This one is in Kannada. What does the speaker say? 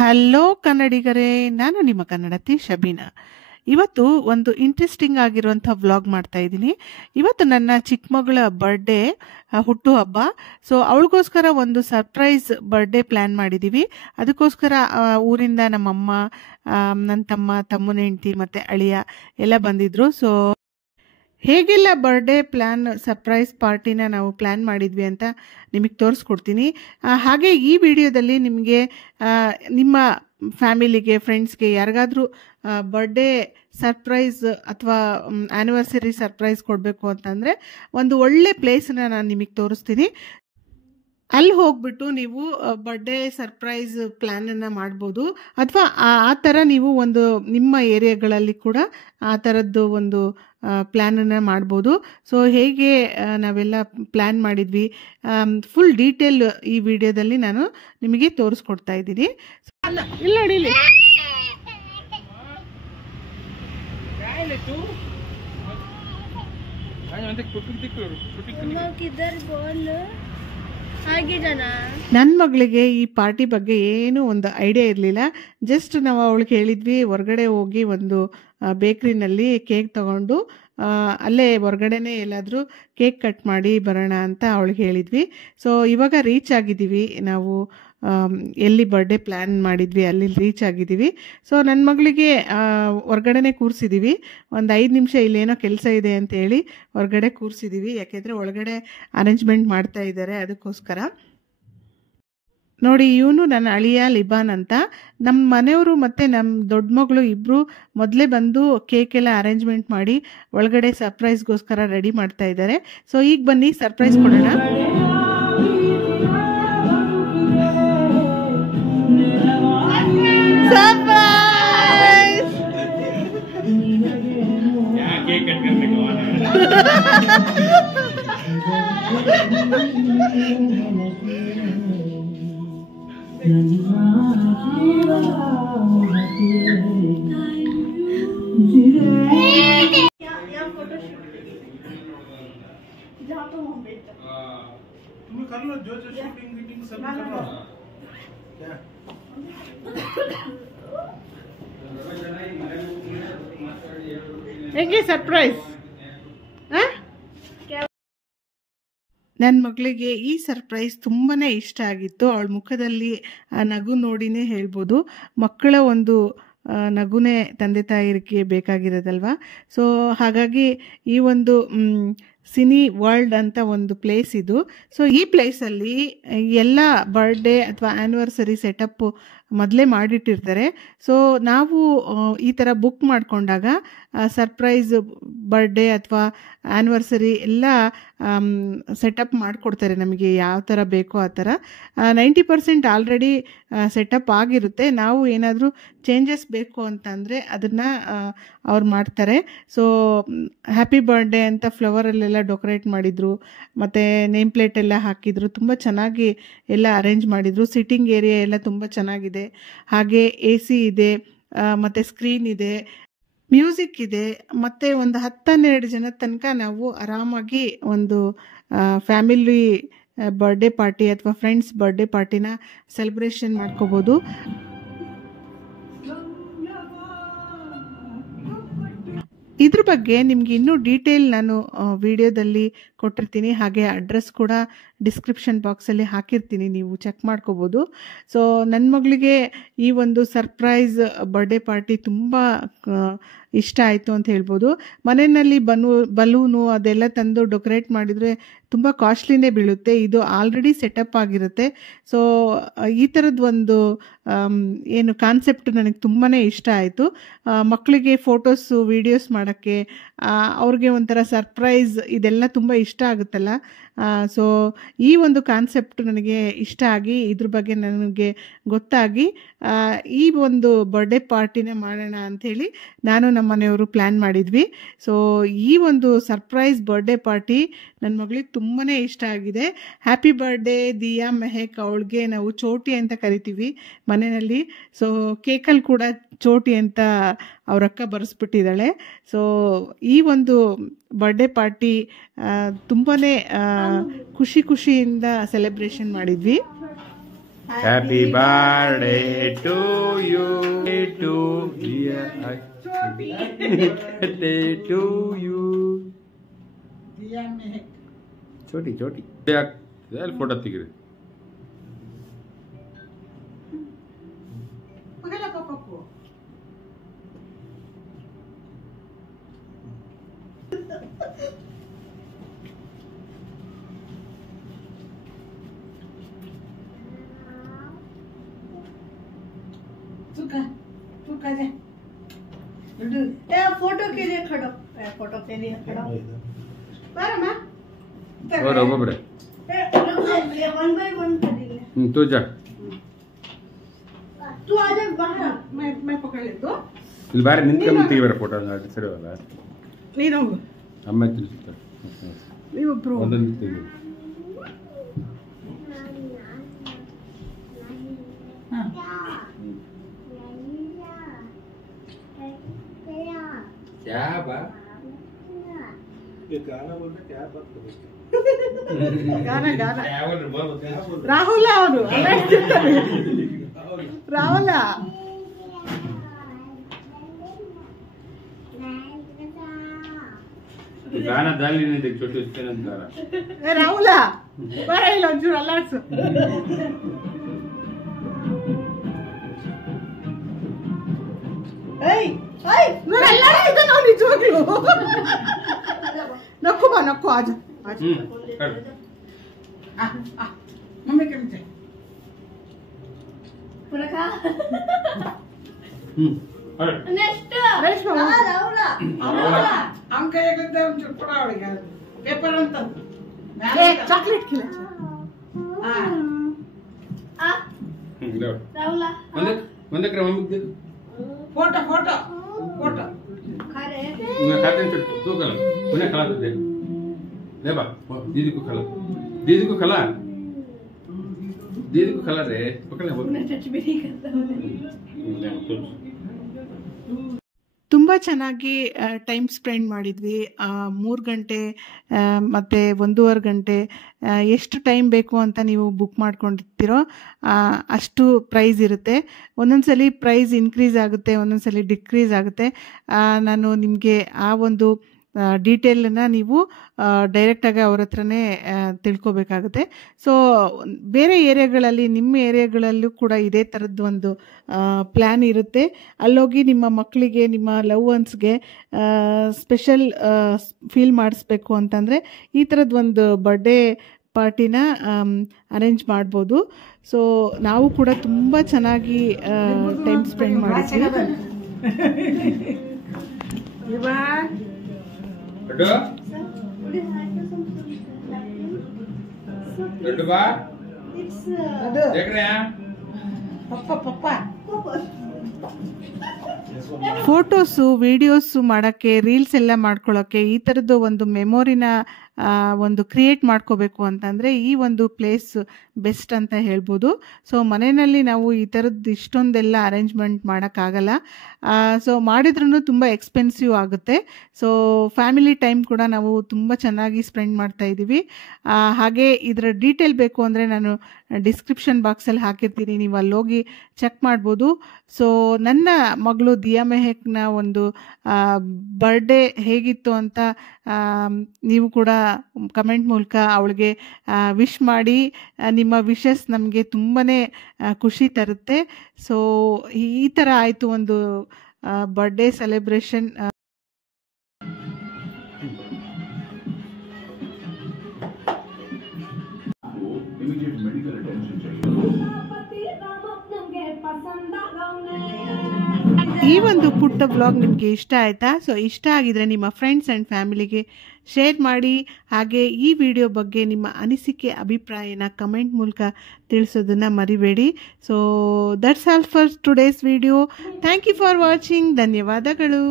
ಹಲೋ ಕನ್ನಡಿಗರೇ, ನಾನು ನಿಮ್ಮ ಕನ್ನಡತಿ ಶಬೀನಾ. ಇವತ್ತು ಒಂದು ಇಂಟ್ರೆಸ್ಟಿಂಗ್ ಆಗಿರುವಂಥ ವ್ಲಾಗ್ ಮಾಡ್ತಾ ಇದ್ದೀನಿ. ಇವತ್ತು ನನ್ನ ಚಿಕ್ಕ ಮಗಳ ಬರ್ಡೇ, ಹುಟ್ಟುಹಬ್ಬ. ಸೊ ಅವಳಿಗೋಸ್ಕರ ಒಂದು ಸರ್ಪ್ರೈಸ್ ಬರ್ಡೇ ಪ್ಲ್ಯಾನ್ ಮಾಡಿದ್ದೀವಿ. ಅದಕ್ಕೋಸ್ಕರ ಊರಿಂದ ನಮ್ಮಮ್ಮ, ನನ್ನ ತಮ್ಮನ ಹೆಂಡತಿ ಮತ್ತು ಅಳಿಯ ಎಲ್ಲ ಬಂದಿದ್ದರು. ಸೊ ಹೇಗೆಲ್ಲ ಬರ್ಡೇ ಸರ್ಪ್ರೈಸ್ ಪಾರ್ಟಿನ ನಾವು ಪ್ಲ್ಯಾನ್ ಮಾಡಿದ್ವಿ ಅಂತ ನಿಮಗೆ ತೋರಿಸ್ಕೊಡ್ತೀನಿ. ಹಾಗೆ ಈ ವಿಡಿಯೋದಲ್ಲಿ ನಿಮಗೆ ನಿಮ್ಮ ಫ್ಯಾಮಿಲಿಗೆ, ಫ್ರೆಂಡ್ಸ್ಗೆ ಯಾರಿಗಾದರೂ ಬರ್ಡೇ ಸರ್ಪ್ರೈಸ್ ಅಥವಾ ಆ್ಯನಿವರ್ಸರಿ ಸರ್ಪ್ರೈಸ್ ಕೊಡಬೇಕು ಅಂತಂದರೆ ಒಂದು ಒಳ್ಳೆ ಪ್ಲೇಸನ್ನ ನಾನು ನಿಮಗೆ ತೋರಿಸ್ತೀನಿ. ಅಲ್ಲಿ ಹೋಗ್ಬಿಟ್ಟು ನೀವು ಬರ್ಡೇ ಸರ್ಪ್ರೈಸ್ ಪ್ಲ್ಯಾನನ್ನು ಮಾಡ್ಬೋದು. ಅಥವಾ ಆ ಥರ ನೀವು ಒಂದು ನಿಮ್ಮ ಏರಿಯಾಗಳಲ್ಲಿ ಕೂಡ ಆ ಥರದ್ದು ಒಂದು ಪ್ಲ್ಯಾನನ್ನು ಮಾಡ್ಬೋದು. ಸೊ ಹೇಗೆ ನಾವೆಲ್ಲ ಪ್ಲ್ಯಾನ್ ಮಾಡಿದ್ವಿ, ಫುಲ್ ಡೀಟೇಲ್ ಈ ವಿಡಿಯೋದಲ್ಲಿ ನಾನು ನಿಮಗೆ ತೋರಿಸ್ಕೊಡ್ತಾ ಇದ್ದೀನಿ. ಇಲ್ಲ ಅಡಿಲಿ ನನ್ನ ಮಗಳಿಗೆ ಈ ಪಾರ್ಟಿ ಬಗ್ಗೆ ಏನೂ ಒಂದು ಐಡಿಯಾ ಇರಲಿಲ್ಲ. ಜಸ್ಟ್ ನಾವು ಅವಳಿಗೆ ಹೇಳಿದ್ವಿ ಹೊರಗಡೆ ಹೋಗಿ ಒಂದು ಬೇಕ್ರಿನಲ್ಲಿ ಕೇಕ್ ತಗೊಂಡು ಅಲ್ಲೇ ಹೊರಗಡೆನೇ ಎಲ್ಲಾದರೂ ಕೇಕ್ ಕಟ್ ಮಾಡಿ ಬರೋಣ ಅಂತ ಅವಳಿಗೆ ಹೇಳಿದ್ವಿ. ಸೊ ಇವಾಗ ರೀಚ್ ಆಗಿದ್ದೀವಿ ನಾವು. ಎಲ್ಲಿ ಬರ್ಡೇ ಪ್ಲ್ಯಾನ್ ಮಾಡಿದ್ವಿ ಅಲ್ಲಿ ರೀಚ್ ಆಗಿದ್ದೀವಿ. ಸೊ ನನ್ನ ಮಗಳಿಗೆ ಹೊರಗಡೆನೇ ಕೂರಿಸಿದ್ದೀವಿ. ಒಂದು 5 ನಿಮಿಷ ಇಲ್ಲೇನೋ ಕೆಲಸ ಇದೆ ಅಂತೇಳಿ ಹೊರಗಡೆ ಕೂರಿಸಿದ್ದೀವಿ. ಯಾಕೆಂದರೆ ಒಳಗಡೆ ಅರೇಂಜ್ಮೆಂಟ್ ಮಾಡ್ತಾ ಇದ್ದಾರೆ, ಅದಕ್ಕೋಸ್ಕರ. ನೋಡಿ, ಇವನು ನನ್ನ ಅಳಿಯ ಲಿಬಾನ್ ಅಂತ. ನಮ್ಮ ಮನೆಯವರು ಮತ್ತು ನಮ್ಮ ದೊಡ್ಡ ಮಗಳು ಇಬ್ಬರು ಮೊದಲೇ ಬಂದು ಕೇಕ್ ಎಲ್ಲ ಅರೇಂಜ್ಮೆಂಟ್ ಮಾಡಿ ಒಳಗಡೆ ಸರ್ಪ್ರೈಸ್ಗೋಸ್ಕರ ರೆಡಿ ಮಾಡ್ತಾ ಇದ್ದಾರೆ. ಸೊ ಈಗ ಬನ್ನಿ ಸರ್ಪ್ರೈಸ್ ಕೊಡೋಣ. तुम्हें कर लो जो शूटिंग सब कर लो। क्या ಹೇಗೆ ಸರ್ಪ್ರೈಸ್? ನನ್ನ ಮಗಳಿಗೆ ಈ ಸರ್ಪ್ರೈಸ್ ತುಂಬಾ ಇಷ್ಟ ಆಗಿತ್ತು. ಅವಳ ಮುಖದಲ್ಲಿ ನಗು ನೋಡಿನೇ ಹೇಳ್ಬೋದು. ಮಕ್ಕಳ ಒಂದು ನಗುನೇ ತಂದೆ ತಾಯಿಗೆ ಬೇಕಾಗಿರೋದಲ್ವ. ಸೊ ಹಾಗಾಗಿ ಈ ಒಂದು ಸಿನಿ ವರ್ಲ್ಡ್ ಅಂತ ಒಂದು ಪ್ಲೇಸ್ ಇದು. ಸೊ ಈ ಪ್ಲೇಸಲ್ಲಿ ಎಲ್ಲ ಬರ್ಡೇ ಅಥವಾ ಆ್ಯನಿವರ್ಸರಿ ಸೆಟಪ್ಪು ಮೊದಲೇ ಮಾಡಿಟ್ಟಿರ್ತಾರೆ. ಸೊ ನಾವು ಈ ಥರ ಬುಕ್ ಮಾಡಿಕೊಂಡಾಗ ಸರ್ಪ್ರೈಸ್ ಬರ್ಡೇ ಅಥವಾ ಆ್ಯನಿವರ್ಸರಿ ಎಲ್ಲ ಸೆಟಪ್ ಮಾಡಿಕೊಡ್ತಾರೆ ನಮಗೆ, ಯಾವ ಥರ ಬೇಕೋ ಆ ಥರ. 90% ಆಲ್ರೆಡಿ ಸೆಟಪ್ ಆಗಿರುತ್ತೆ. ನಾವು ಏನಾದರೂ ಚೇಂಜಸ್ ಬೇಕು ಅಂತಂದರೆ ಅದನ್ನು ಅವ್ರು ಮಾಡ್ತಾರೆ. ಸೊ ಹ್ಯಾಪಿ ಬರ್ಡೇ ಅಂತ ಫ್ಲವರಲ್ಲೆಲ್ಲ ಡೆಕೋರೇಟ್ ಮಾಡಿದರು, ಮತ್ತು ನೇಮ್ ಪ್ಲೇಟ್ ಎಲ್ಲ ಹಾಕಿದರು. ತುಂಬ ಚೆನ್ನಾಗಿ ಎಲ್ಲ ಅರೇಂಜ್ ಮಾಡಿದರು. ಸಿಟ್ಟಿಂಗ್ ಏರಿಯಾ ಎಲ್ಲ ತುಂಬ ಚೆನ್ನಾಗಿದೆ. ಹಾಗೆ AC ಇದೆ, ಮತ್ತು ಸ್ಕ್ರೀನ್ ಇದೆ, ಮ್ಯೂಸಿಕ್ ಇದೆ, ಮತ್ತು ಒಂದು 10-12 ಜನದ ತನಕ ನಾವು ಆರಾಮಾಗಿ ಒಂದು ಫ್ಯಾಮಿಲಿ ಬರ್ಡೇ ಪಾರ್ಟಿ ಅಥವಾ ಫ್ರೆಂಡ್ಸ್ ಬರ್ಡೇ ಪಾರ್ಟಿನ ಸೆಲೆಬ್ರೇಷನ್ ಮಾಡ್ಕೋಬೋದು. ಇದ್ರ ಬಗ್ಗೆ ನಿಮ್ಗೆ ಇನ್ನೂ ಡೀಟೇಲ್ ನಾನು ವಿಡಿಯೋದಲ್ಲಿ ಕೊಟ್ಟಿರ್ತೀನಿ. ಹಾಗೆ ಅಡ್ರೆಸ್ ಕೂಡ ಡಿಸ್ಕ್ರಿಪ್ಷನ್ ಬಾಕ್ಸಲ್ಲಿ ಹಾಕಿರ್ತೀನಿ, ನೀವು ಚೆಕ್ ಮಾಡ್ಕೋಬೋದು. ಸೊ ನನ್ನ ಮಗಳಿಗೆ ಈ ಒಂದು ಸರ್ಪ್ರೈಸ್ ಬರ್ಡೇ ಪಾರ್ಟಿ ತುಂಬ ಇಷ್ಟ ಆಯಿತು ಅಂತ ಹೇಳ್ಬೋದು. ಮನೆಯಲ್ಲಿ ಬಲೂನು ಅದೆಲ್ಲ ತಂದು ಡೆಕೋರೇಟ್ ಮಾಡಿದರೆ ತುಂಬ ಕಾಸ್ಟ್ಲಿನೇ ಬೀಳುತ್ತೆ. ಇದು ಆಲ್ರೆಡಿ ಸೆಟಪ್ ಆಗಿರುತ್ತೆ. ಸೊ ಈ ಥರದ್ದು ಒಂದು ಏನು ಕಾನ್ಸೆಪ್ಟ್ ನನಗೆ ತುಂಬಾ ಇಷ್ಟ ಆಯಿತು. ಮಕ್ಕಳಿಗೆ ಫೋಟೋಸು ವೀಡಿಯೋಸ್ ಮಾಡೋಕ್ಕೆ, ಅವ್ರಿಗೆ ಒಂಥರ ಸರ್ಪ್ರೈಸ್ ಇದೆಲ್ಲ ತುಂಬ ಇಷ್ಟ ಆಗುತ್ತಲ್ಲ. ಸೊ ಈ ಒಂದು ಕಾನ್ಸೆಪ್ಟ್ ನನಗೆ ಇಷ್ಟ ಆಗಿ ಇದ್ರ ಬಗ್ಗೆ ನನಗೆ ಗೊತ್ತಾಗಿ ಈ ಒಂದು ಬರ್ಡೇ ಪಾರ್ಟಿನೇ ಮಾಡೋಣ ಅಂಥೇಳಿ ನಾನು ನಮ್ಮ ಮನೆಯವರು ಪ್ಲ್ಯಾನ್ ಮಾಡಿದ್ವಿ. ಸೊ ಈ ಒಂದು ಸರ್ಪ್ರೈಸ್ ಬರ್ಡೇ ಪಾರ್ಟಿ ನನ್ನ ಮಗಳಿಗೆ ತುಂಬಾ ಇಷ್ಟ ಆಗಿದೆ. Happy birthday Diya Mehak. ಅವಳಿಗೆ ನಾವು ಚೋಟಿ ಅಂತ ಕರಿತೀವಿ ಮನೆಯಲ್ಲಿ. ಸೊ ಕೇಕಲ್ಲಿ ಕೂಡ ಚೋಟಿ ಅಂತ ಅವ್ರ ಅಕ್ಕ ಬರೆಸ್ಬಿಟ್ಟಿದ್ದಾಳೆ. ಸೊ ಈ ಒಂದು ಬರ್ಡೇ ಪಾರ್ಟಿ ತುಂಬಾ ಖುಷಿಯಿಂದ ಸೆಲೆಬ್ರೇಷನ್ ಮಾಡಿದ್ವಿ. Happy birthday to you, to dear birthday to you. छोटी छोटी यार फोटो ತೆಗಿರಿ फोटो के लिए खड़ो, फोटो के लिए खड़ो। और ಒಬ್ಬೊಬ್ರೆ वन बाय वन करेंगे। तू जा तू आ जा बाहर। मैं पकड़ लेता हूँ। ಇಲ್ಲಿ ಬಾರಿ ನಿಂತ್ಕೊಂಡು ತೆಗಿಬಾರ ಫೋಟೋ ಸರಿ ಅಲ್ಲ ನೀನು ಹೋಗು, ಅಮ್ಮ ತಿಳಿಸುತ್ತಾರೆ ನೀವೊಬ್ರು ಒಂದೊಂದು ತೆಗಿ क्या बा ये गाना बोलना क्या बात कर रहे ಗಾನ ಗಾನ क्या बोल रहे बोल ರಾಹುಲ ಅವನು ರಾಹುಲ गाना डाल ही नहीं देख छोटे उसके नाम गाना ಏ ರಾಹುಲ ಬರ ಇಲ್ಲ ಒಂಚೂರು ಅಲ್ಲಾಡ್ಸು. ನಾನು ಅಲ್ಲಾಡ್ಸಿದ್ದೆ ನಾವು ನಿಜವಾಗ್ಲು. ನಕ್ಕು ಬಾ ನಕ್ಕು ಆಜ ಆಜ ಮಮ್ಮಿ ಕಲಿತೆ नेक्स्ट ರೇಷ್ಮಾ राहुला ಅವನ ಕೈಯಾಗಂತ ಒಂಚೂರು ಕೊಡ ಅವಳಿಗೆ ಪೇಪರ್ ಅಂತ ಚಾಕ್ಲೇಟ್ ಕಿಲ राहुला ಒಂದೇ ಕ್ರಮ ಮುಗ್ದು ಫೋಟೋ ಫೋಟೋ ಫೋಟೋ खा रहे मैं खाते हैं तू कल उन्हें खिला दे ले बा दीदी को खिला दीदी को खिला दीदी को खिला रे पकड़ ले बोल टच भी नहीं करता ತುಂಬ ಚೆನ್ನಾಗಿ ಟೈಮ್ ಸ್ಪೆಂಡ್ ಮಾಡಿದ್ವಿ. 3 ಗಂಟೆ ಮತ್ತು 1.5 ಗಂಟೆ ಎಷ್ಟು ಟೈಮ್ ಬೇಕು ಅಂತ ನೀವು ಬುಕ್ ಮಾಡ್ಕೊಂಡಿರ್ತೀರೋ ಅಷ್ಟು ಪ್ರೈಸ್ ಇರುತ್ತೆ. ಒಂದೊಂದು ಸಲ ಪ್ರೈಸ್ ಇನ್ಕ್ರೀಸ್ ಆಗುತ್ತೆ, ಒಂದೊಂದು ಸಲ ಡಿಕ್ರೀಸ್ ಆಗುತ್ತೆ. ನಾನು ನಿಮಗೆ ಆ ಒಂದು ಡೀಟೇಲನ್ನು ನೀವು ಡೈರೆಕ್ಟಾಗಿ ಅವ್ರ ಹತ್ರನೇ ತಿಳ್ಕೊಬೇಕಾಗುತ್ತೆ. ಸೊ ಬೇರೆ ಏರಿಯಾಗಳಲ್ಲಿ ನಿಮ್ಮ ಏರಿಯಾಗಳಲ್ಲೂ ಕೂಡ ಇದೇ ಥರದ್ದು ಒಂದು ಪ್ಲ್ಯಾನ್ ಇರುತ್ತೆ. ಅಲ್ಲೋಗಿ ನಿಮ್ಮ ಮಕ್ಕಳಿಗೆ ನಿಮ್ಮ ಲವ್ ಒನ್ಸ್ಗೆ ಸ್ಪೆಷಲ್ ಫೀಲ್ ಮಾಡಿಸ್ಬೇಕು ಅಂತಂದರೆ ಈ ಥರದ್ದು ಒಂದು ಬರ್ಡೇ ಪಾರ್ಟಿನ ಅರೇಂಜ್ ಮಾಡ್ಬೋದು. ಸೊ ನಾವು ಕೂಡ ತುಂಬ ಚೆನ್ನಾಗಿ ಟೈಮ್ ಸ್ಪೆಂಡ್ ಮಾಡಿದ್ವಿ. देख रहे हैं ಫೋಟೋಸು ವಿಡಿಯೋಸು ಮಾಡೋಕ್ಕೆ, ರೀಲ್ಸ್ ಎಲ್ಲ ಮಾಡ್ಕೊಳ್ಳೋಕ್ಕೆ, ಈ ಥರದ್ದು ಒಂದು ಮೆಮೊರಿನ ಒಂದು ಕ್ರಿಯೇಟ್ ಮಾಡ್ಕೋಬೇಕು ಅಂತಂದರೆ ಈ ಒಂದು ಪ್ಲೇಸ್ ಬೆಸ್ಟ್ ಅಂತ ಹೇಳ್ಬೋದು. ಸೊ ಮನೆಯಲ್ಲಿ ನಾವು ಈ ಥರದ್ದು ಇಷ್ಟೊಂದೆಲ್ಲ ಅರೇಂಜ್ಮೆಂಟ್ ಮಾಡೋಕ್ಕಾಗಲ್ಲ. ಸೊ ಮಾಡಿದ್ರೂ ತುಂಬ ಎಕ್ಸ್ಪೆನ್ಸಿವ್ ಆಗುತ್ತೆ. ಸೊ ಫ್ಯಾಮಿಲಿ ಟೈಮ್ ಕೂಡ ನಾವು ತುಂಬ ಚೆನ್ನಾಗಿ ಸ್ಪೆಂಡ್ ಮಾಡ್ತಾಯಿದ್ದೀವಿ. ಹಾಗೆ ಇದರ ಡೀಟೇಲ್ ಬೇಕು ಅಂದರೆ ನಾನು ಡಿಸ್ಕ್ರಿಪ್ಷನ್ ಬಾಕ್ಸಲ್ಲಿ ಹಾಕಿರ್ತೀನಿ, ನೀವು ಅಲ್ಲೋಗಿ ಚೆಕ್ ಮಾಡ್ಬೋದು. ಸೊ ನನ್ನ ಮಗಳು ದಿಯಾ ಮೆಹಕ್ನ ಒಂದು ಬರ್ಡೇ ಹೇಗಿತ್ತು ಅಂತ ನೀವು ಕೂಡ ಕಮೆಂಟ್ ಮೂಲಕ ಅವಳಿಗೆ ವಿಶ್ ಮಾಡಿ. ನಿಮ್ಮ ವಿಶಸ್ ನಮಗೆ ತುಂಬಾ ಖುಷಿ ತರುತ್ತೆ. ಸೊ ಈ ಥರ ಆಯಿತು ಒಂದು ಬರ್ಡೇ ಸೆಲೆಬ್ರೇಷನ್. ಈ ಒಂದು ಪುಟ್ಟ ಬ್ಲಾಗ್ ನಿಮಗೆ ಇಷ್ಟ ಆಯಿತಾ? ಸೊ ಇಷ್ಟ ಆಗಿದರೆ ನಿಮ್ಮ ಫ್ರೆಂಡ್ಸ್ ಆ್ಯಂಡ್ ಫ್ಯಾಮಿಲಿಗೆ ಶೇರ್ ಮಾಡಿ. ಹಾಗೆ ಈ ವಿಡಿಯೋ ಬಗ್ಗೆ ನಿಮ್ಮ ಅನಿಸಿಕೆ ಅಭಿಪ್ರಾಯನ ಕಮೆಂಟ್ ಮೂಲಕ ತಿಳಿಸೋದನ್ನು ಮರಿಬೇಡಿ. So that's all for today's video. Thank you for watching. ಧನ್ಯವಾದಗಳು.